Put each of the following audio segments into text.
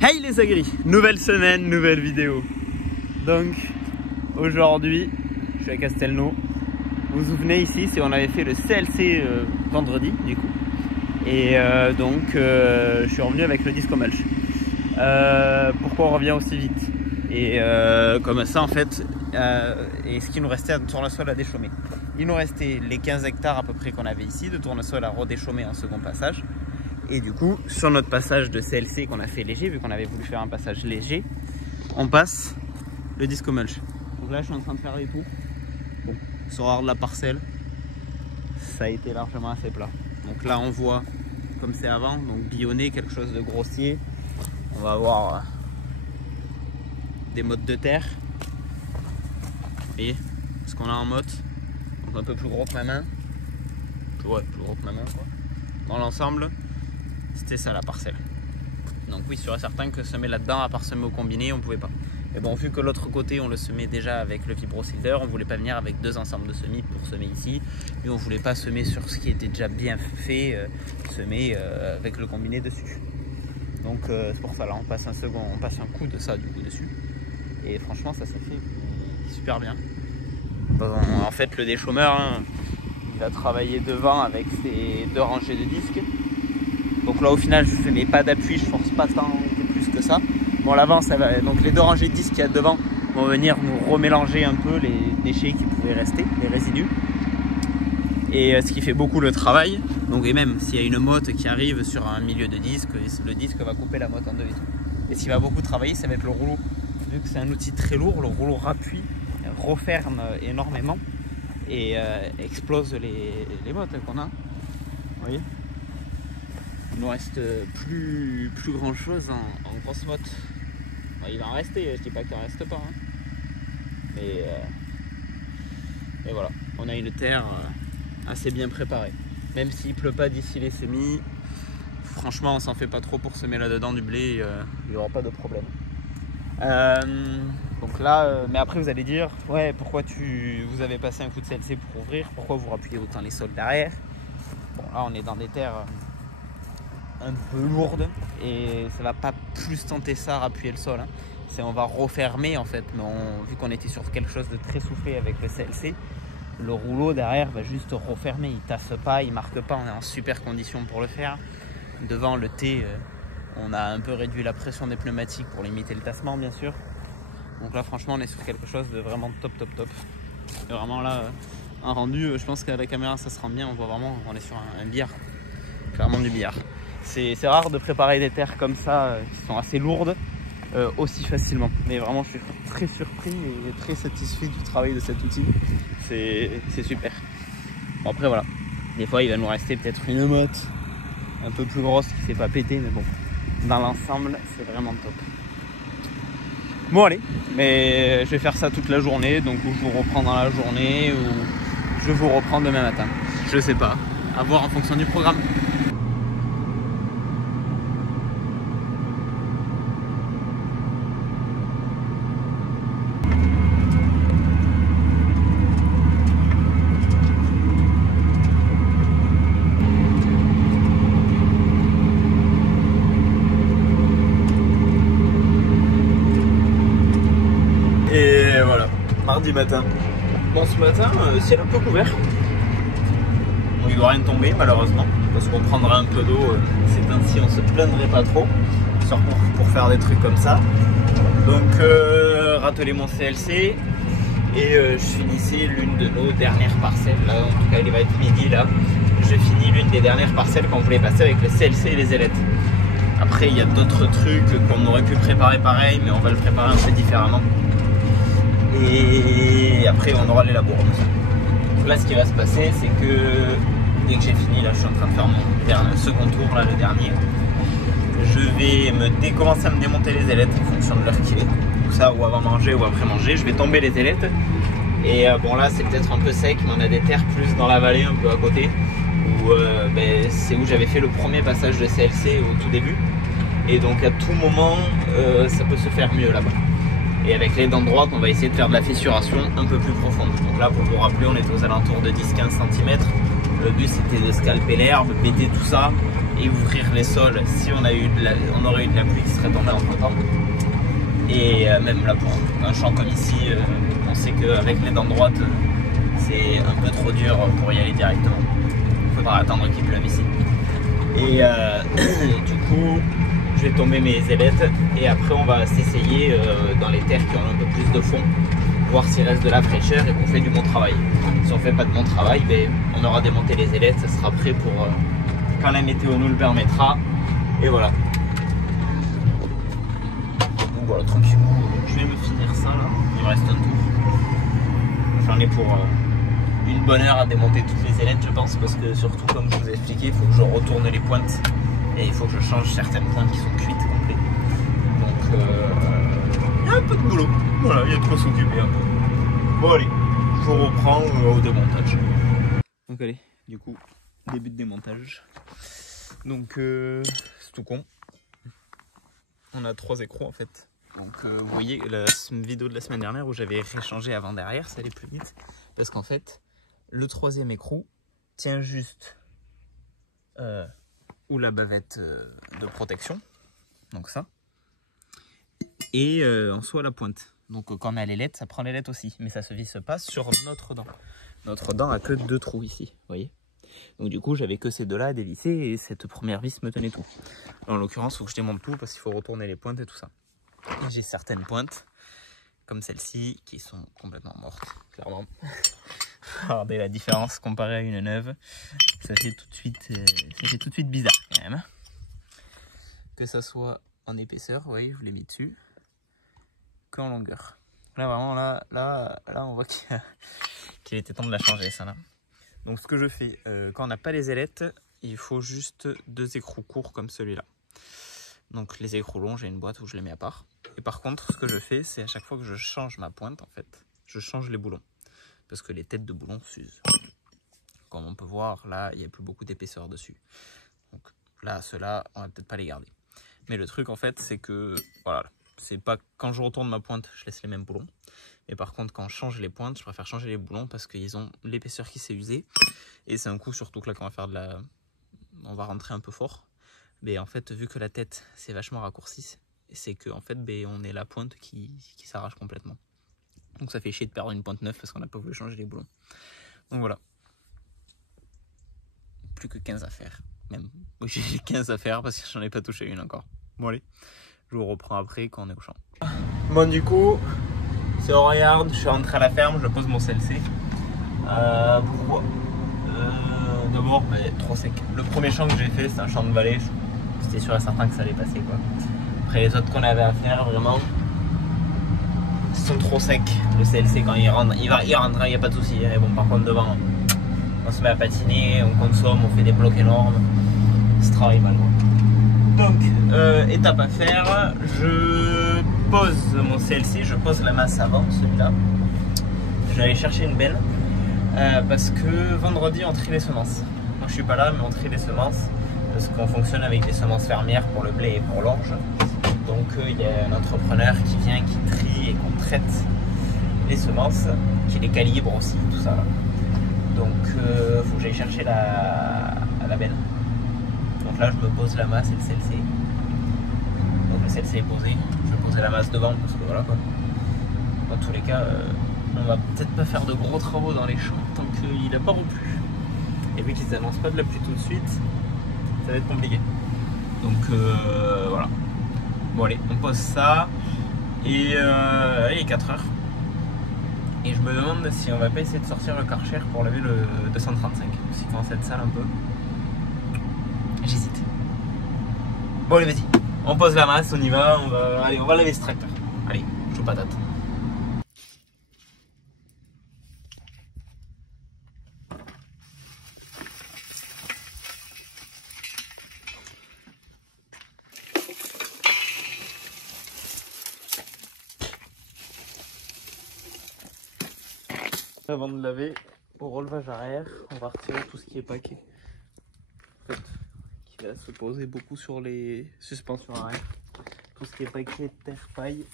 Hey les agris, nouvelle semaine, nouvelle vidéo. Donc aujourd'hui, je suis à Castelnau. Vous vous souvenez ici, c'est on avait fait le CLC vendredi du coup. Et donc je suis revenu avec le disco mulch. Pourquoi on revient aussi vite? Et comme ça en fait, et ce qui nous restait de tournesol à déchaumer. Il nous restait les 15 hectares à peu près qu'on avait ici de tournesol à redéchaumer en second passage. Et du coup, sur notre passage de CLC qu'on a fait léger, vu qu'on avait voulu faire un passage léger, on passe le disco mulch. Donc là, je suis en train de faire les tours. Bon, sur hors de la parcelle, ça a été largement assez plat. Donc là, on voit comme c'est avant, donc billonné, quelque chose de grossier. On va avoir des mottes de terre. Vous voyez ce qu'on a en motte. Donc un peu plus gros que ma main. Ouais, plus gros que ma main, quoi. Dans l'ensemble, c'était ça la parcelle. Donc oui, sûr et certain que semer là-dedans, à part semer au combiné, on pouvait pas. Et bon, vu que l'autre côté, on le semait déjà avec le vibroseeder, on voulait pas venir avec deux ensembles de semis pour semer ici. Mais on voulait pas semer sur ce qui était déjà bien fait, semer avec le combiné dessus. Donc c'est pour ça, là, on passe un coup de ça du coup dessus. Et franchement, ça s'est fait super bien. Bon, en fait, le déchaumeur, hein, il a travaillé devant avec ses deux rangées de disques. Donc là au final je fais mes pas d'appui, je force pas tant plus que ça. Bon l'avant ça va, donc les deux rangées de disques qu'il y a devant vont venir nous remélanger un peu les déchets qui pouvaient rester, les résidus. Et ce qui fait beaucoup le travail. Donc et même s'il y a une motte qui arrive sur un milieu de disque, le disque va couper la motte en deux et tout. Et ce qui va beaucoup travailler ça va être le rouleau. Vu que c'est un outil très lourd, le rouleau rappuie, referme énormément et explose les mottes qu'on a. Vous voyez ? Il ne reste plus grand chose en grosse motte. Bon, il va en rester, je dis pas qu'il en reste pas. Hein. Mais voilà, on a une terre assez bien préparée. Même s'il pleut pas d'ici les semis, franchement on s'en fait pas trop pour semer là-dedans du blé, il n'y aura pas de problème. Donc là, mais après vous allez dire, ouais pourquoi vous avez passé un coup de CLC pour ouvrir, pourquoi vous rappuyez autant les sols derrière? Bon là on est dans des terres un peu lourde et ça va pas plus tenter ça à appuyer le sol, hein. On va refermer en fait, mais vu qu'on était sur quelque chose de très soufflé avec le CLC, le rouleau derrière va juste refermer, il tasse pas, il marque pas, on est en super condition pour le faire. Devant le T, on a un peu réduit la pression des pneumatiques pour limiter le tassement bien sûr. Donc là franchement on est sur quelque chose de vraiment top. Et vraiment là, un rendu, je pense qu'à la caméra ça se rend bien, on voit vraiment, on est sur un billard, clairement du billard. C'est rare de préparer des terres comme ça, qui sont assez lourdes, aussi facilement. Mais vraiment, je suis très surpris et très satisfait du travail de cet outil. C'est super. Bon, après, voilà. Des fois, il va nous rester peut-être une motte un peu plus grosse qui ne s'est pas péter, mais bon, dans l'ensemble, c'est vraiment top. Bon, allez, mais je vais faire ça toute la journée, donc je vous reprends dans la journée ou je vous reprends demain matin. Je sais pas, à voir en fonction du programme. Et voilà, mardi matin. Bon, ce matin, ciel un peu couvert. Bon, il ne doit rien tomber malheureusement, parce qu'on prendra un peu d'eau ces temps-ci, on se plaindrait pas trop, sauf pour faire des trucs comme ça. Donc, rateler mon CLC et je finissais l'une de nos dernières parcelles. Là, en tout cas, il va être midi là. Je finis l'une des dernières parcelles qu'on voulait passer avec le CLC et les ailettes. Après, il y a d'autres trucs qu'on aurait pu préparer pareil, mais on va le préparer un peu différemment. Et après on aura les labours. Donc là ce qui va se passer c'est que dès que j'ai fini, là je suis en train de faire mon second tour, là le dernier, je vais commencer à me démonter les ailettes en fonction de l'heure qu'il est. Tout ça ou avant manger ou après manger, je vais tomber les ailettes. Et bon là c'est peut-être un peu sec, mais on a des terres plus dans la vallée un peu à côté où c'est où j'avais fait le premier passage de CLC au tout début. Et donc à tout moment ça peut se faire mieux là-bas. Et avec les dents droites, on va essayer de faire de la fissuration un peu plus profonde. Donc là, pour vous rappeler, on était aux alentours de 10-15 cm. Le but, c'était de scalper l'herbe, péter tout ça et ouvrir les sols si on aurait eu de la pluie qui serait tombée entre temps. Et même là pour un champ comme ici, on sait qu'avec les dents droites, c'est un peu trop dur pour y aller directement. Il faudra attendre qu'il pleuve ici. Et du coup, je vais tomber mes ailettes et après on va s'essayer dans les terres qui ont un peu plus de fond, voir s'il reste de la fraîcheur et qu'on fait du bon travail. Si on fait pas de bon travail, ben, on aura démonté les ailettes, ça sera prêt pour quand la météo nous le permettra. Et voilà. Donc voilà, tranquillement, je vais me finir ça là, il me reste un tour. J'en ai pour une bonne heure à démonter toutes les ailettes je pense, parce que surtout comme je vous ai expliqué, il faut que je retourne les pointes et il faut que je change certaines pointes qui sont cuites complètes. Donc il y a un peu de boulot, voilà, il y a de quoi s'occuper un peu. Bon allez, je vous reprends au démontage. Donc allez, du coup, début de démontage. Donc c'est tout con. On a 3 écrous en fait. Donc vous voyez la vidéo de la semaine dernière où j'avais réchangé avant-derrière, ça allait plus vite. Parce qu'en fait, le 3e écrou tient juste où la bavette de protection, donc ça, et en dessous à la pointe. Donc quand on a l'ailette, ça prend l'ailette aussi, mais ça se visse pas sur notre dent. Notre dent a que 2 trous ici, vous voyez. Donc du coup, j'avais que ces 2-là à dévisser et cette première vis me tenait tout. En l'occurrence, il faut que je démonte tout parce qu'il faut retourner les pointes et tout ça. J'ai certaines pointes, comme celle-ci, qui sont complètement mortes, clairement. Regardez la différence comparée à une neuve, ça fait tout de suite bizarre quand même. Que ça soit en épaisseur, vous voyez, je vous l'ai mis dessus, qu'en longueur. Là vraiment, là on voit qu'il était temps de la changer ça là. Donc ce que je fais, quand on n'a pas les ailettes, il faut juste 2 écrous courts comme celui-là. Donc les écrous longs, j'ai une boîte où je les mets à part. Et par contre, ce que je fais, c'est à chaque fois que je change ma pointe, en fait, je change les boulons. Parce que les têtes de boulons s'usent. Comme on peut voir, là, il n'y a plus beaucoup d'épaisseur dessus. Donc là, ceux-là, on va peut-être pas les garder. Mais le truc, en fait, c'est que, voilà, c'est pas quand je retourne ma pointe, je laisse les mêmes boulons. Mais par contre, quand je change les pointes, je préfère changer les boulons parce qu'ils ont l'épaisseur qui s'est usée. Et c'est un coup, surtout que là, quand on va faire on va rentrer un peu fort. Mais en fait, vu que la tête, c'est vachement raccourci, c'est que, en fait, on est la pointe qui s'arrache complètement. Donc ça fait chier de perdre une pointe neuve parce qu'on n'a pas voulu changer les boulons. Donc voilà. Plus que 15 à faire. Même. Oui, j'ai 15 à faire parce que j'en ai pas touché une encore. Bon allez, je vous reprends après quand on est au champ. Bon du coup, si on regarde, je suis rentré à la ferme, je pose mon CLC. Pourquoi D'abord, trop sec. Le premier champ que j'ai fait, c'est un champ de vallée. J'étais sûr et certain que ça allait passer quoi. Après les autres qu'on avait à faire, vraiment, ils sont trop secs. Le CLC quand il rentre, il rentre, il n'y a pas de souci. Et bon, par contre devant, on se met à patiner, on consomme, on fait des blocs énormes. Ça travaille mal. Donc, étape à faire, je pose mon CLC, je pose la masse avant, celui-là. Je vais aller chercher une benne parce que vendredi on trie les semences. Moi je suis pas là, mais on trie les semences parce qu'on fonctionne avec des semences fermières pour le blé et pour l'orge. Donc il y a un entrepreneur qui vient, qui trie et qu'on traite les semences, qui les calibre aussi, tout ça. Donc faut que j'aille chercher la benne. Donc là je me pose la masse et le CLC. Donc le CLC est posé, je vais poser la masse devant parce que voilà quoi. Dans tous les cas, on va peut-être pas faire de gros travaux dans les champs tant qu'il n'a pas replu. Et vu qu'ils annoncent pas de la pluie tout de suite, ça va être compliqué. Donc voilà. Bon allez, on pose ça et il est 4 heures. Et je me demande si on va pas essayer de sortir le Karcher pour laver le 235. S'il commence à être sale un peu. J'hésite. Bon allez vas-y, on pose la masse, on y va, on va laver ce tracteur. Allez, chaud patate. Avant de laver, au relevage arrière, on va retirer tout ce qui est paquet. En fait, qui va se poser beaucoup sur les suspensions arrière. Tout ce qui est paquet, terre, paille,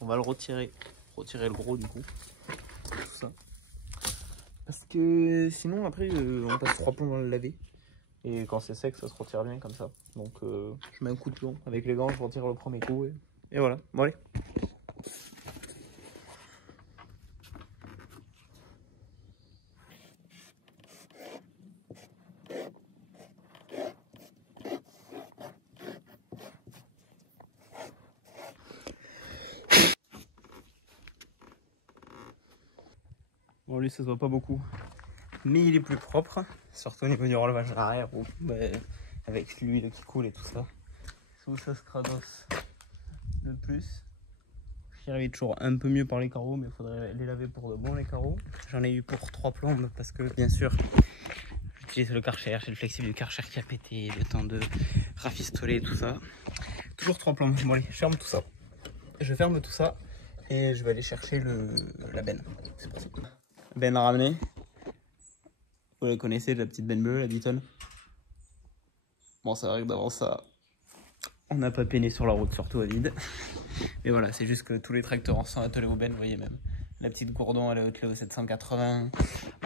on va le retirer. Retirer le gros du coup. Tout ça. Parce que sinon après on passe 3 plombs dans le laver. Et quand c'est sec, ça se retire bien comme ça. Donc je mets un coup de plomb avec les gants, je retire le premier coup et voilà. Bon allez. Bon lui ça se voit pas beaucoup, mais il est plus propre, surtout au niveau du relevage arrière où avec l'huile qui coule et tout ça. C'est où ça se cradosse le plus. J'y arrive toujours un peu mieux par les carreaux, mais il faudrait les laver pour de bon les carreaux. J'en ai eu pour 3 plombes parce que bien sûr j'utilise le Karcher, j'ai le flexible du Karcher qui a pété, le temps de rafistoler tout ça. Toujours 3 plombes. Bon allez, je ferme tout ça. Je ferme tout ça et je vais aller chercher la benne. C'est parti. Benne à ramener. Vous la connaissez, la petite benne bleue, la 10 tonnes. Bon, c'est vrai que d'avant ça, on n'a pas peiné sur la route, surtout à vide. Mais voilà, c'est juste que tous les tracteurs sont attelés aux bennes, vous voyez même. La petite Gourdon, elle est attelée au 780.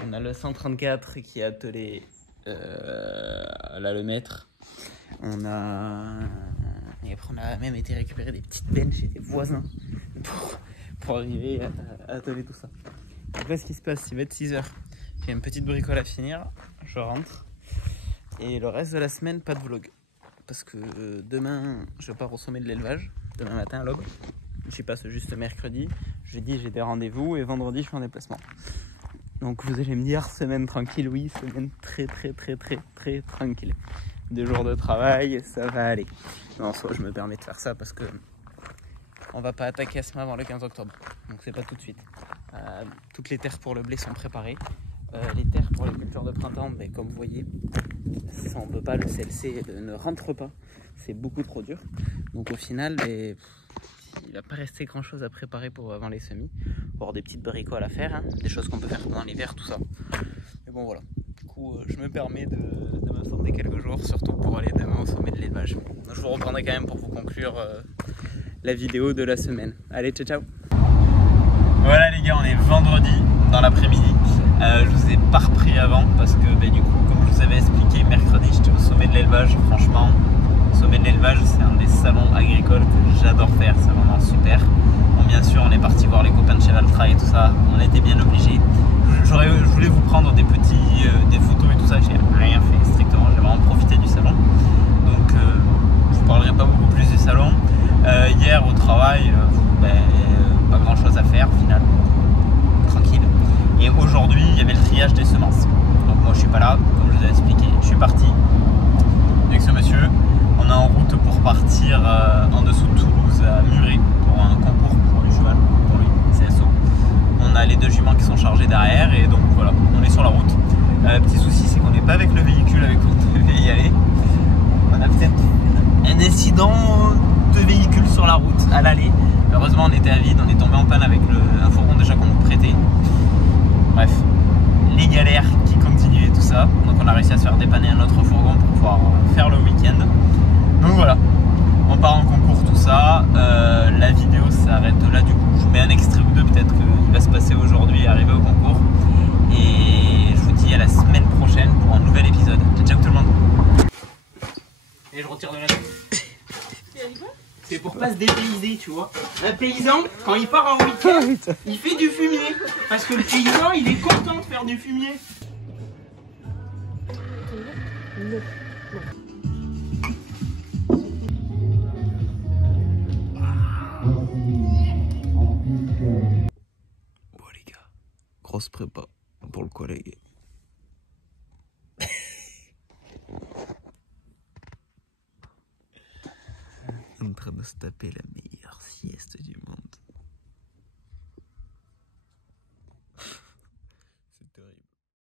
On a le 134 qui est attelé à l'allumètre. On a... Et après, on a même été récupérer des petites bennes chez des voisins pour arriver à atteler tout ça. Donc là, ce qui se passe, il va être 6 h. J'ai une petite bricole à finir, je rentre. Et le reste de la semaine, pas de vlog. Parce que demain, je pars au sommet de l'élevage, demain matin à l'aube. J'y passe juste mercredi. Jeudi, j'ai des rendez-vous et vendredi, je suis en déplacement. Donc vous allez me dire, semaine tranquille, oui, semaine très tranquille. 2 jours de travail, ça va aller. Mais en soi, je me permets de faire ça parce que on va pas attaquer à semaine avant le 15 octobre. Donc c'est pas tout de suite. Toutes les terres pour le blé sont préparées. Les terres pour les cultures de printemps, mais comme vous voyez, ça, on peut pas, le CLC ne rentre pas. C'est beaucoup trop dur. Donc au final, il va pas rester grand chose à préparer pour avant les semis. Il va y avoir des petites bricoles à faire, hein, des choses qu'on peut faire pendant l'hiver, tout ça. Mais bon voilà. Du coup, je me permets de m'absenter quelques jours, surtout pour aller demain au sommet de l'élevage. Je vous reprendrai quand même pour vous conclure la vidéo de la semaine. Allez, ciao ciao. Voilà les gars, on est vendredi dans l'après-midi. Je vous ai pas repris avant parce que du coup, comme je vous avais expliqué, mercredi j'étais au sommet de l'élevage. Franchement, le sommet de l'élevage, c'est un des salons agricoles que j'adore faire, c'est vraiment super. Bon, bien sûr, on est parti voir les copains de chez Valtra et tout ça, on était bien obligés. Je voulais vous prendre des photos et tout ça, j'ai rien fait strictement, j'ai vraiment profité du salon. Donc je vous parlerai pas beaucoup plus du salon. Hier au travail, pas grand chose à faire au final, tranquille. Et aujourd'hui il y avait le triage des semences. Donc moi je suis pas là, comme je vous ai expliqué, je suis parti avec ce monsieur. On est en route pour partir en dessous de Toulouse à Muret pour un concours pour le cheval, pour lui, CSO. On a les 2 juments qui sont chargés derrière et donc voilà, on est sur la route. Petit souci, c'est qu'on n'est pas avec le véhicule avec lequel on devait y aller. On a peut-être un incident de véhicule sur la route à l'aller. Heureusement on était à vide, on est tombé en panne avec un fourgon déjà qu'on nous prêtait. Bref, les galères qui continuent et tout ça. Donc on a réussi à se faire dépanner un autre fourgon pour pouvoir faire le week-end. Donc voilà, on part en concours tout ça. La vidéo s'arrête là du coup. Je vous mets un extrait ou deux peut-être qu'il va se passer aujourd'hui arriver au concours. Et je vous dis à la semaine prochaine pour un nouvel épisode. Ciao tout le monde. Et je retire de la c'est pour pas se dépayser, tu vois. Un paysan, quand il part en week-end, il fait du fumier. Parce que le paysan, il est content de faire du fumier. Bon les gars, grosse prépa pour le collègue. En train de se taper la meilleure sieste